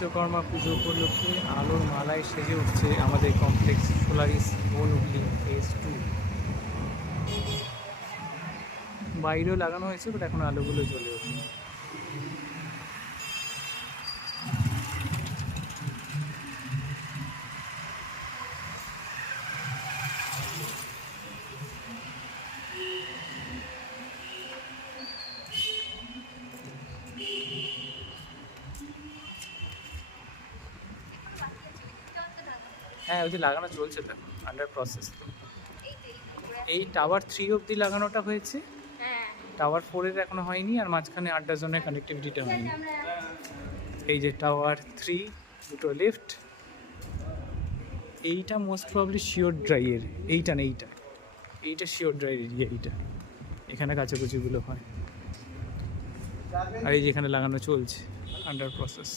বিশ্বকর্মা পুজো উপলক্ষে আলোর মালায় সেজে উঠছে আমাদের কমপ্লেক্স সোলারিস বনহুগলি ফেজ 2। বাইরেও লাগানো হয়েছে, বাট এখন আলোগুলো জ্বলে ওঠে। হ্যাঁ, ওই যে লাগানো চলছে, তো আন্ডার প্রসেস। তো এই টাওয়ার 3 অবধি লাগানোটা হয়েছে, টাওয়ার 4 এখনো হয়নি, আর মাঝখানে আড্ডা জোনের কানেক্টিভিটিটা হয়নি। এই যে টাওয়ার 3, দুটো লিফট। এইটা মোস্ট প্রবলি শিওর ড্রাইয়ের, এইটা না এইটা শিওর ড্রাই এরিয়া, এইটা এখানে কাছাকুচিগুলো হয়। আর এই যেখানে লাগানো চলছে, আন্ডার প্রসেস।